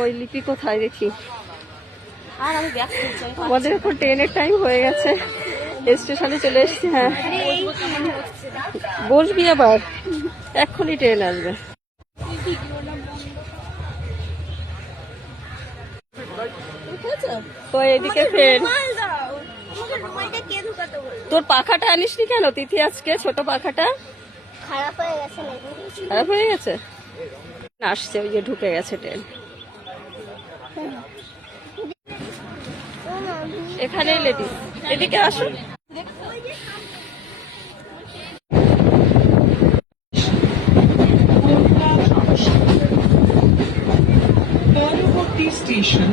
ওই লিপি কোথায় দেখি? আর আমি ব্যাগ আমাদের এখন ট্রেনের টাইম হয়ে গেছে, স্টেশনে চলে এসেছি। হ্যাঁ বসবি আবার, এক্ষুনি ট্রেন আসবে। তো এদিকে ফের তোর পাখাটা আনিসনি কেন তিথি আজকে? ছোট পাখাটা খারাপ হয়ে গেছে। খারাপ হয়ে গেছে, আসছে ওই যে ঢুকে গেছে ট্রেন। এখানেই লেডিস, এদিকে আসুন। পরবর্তী স্টেশন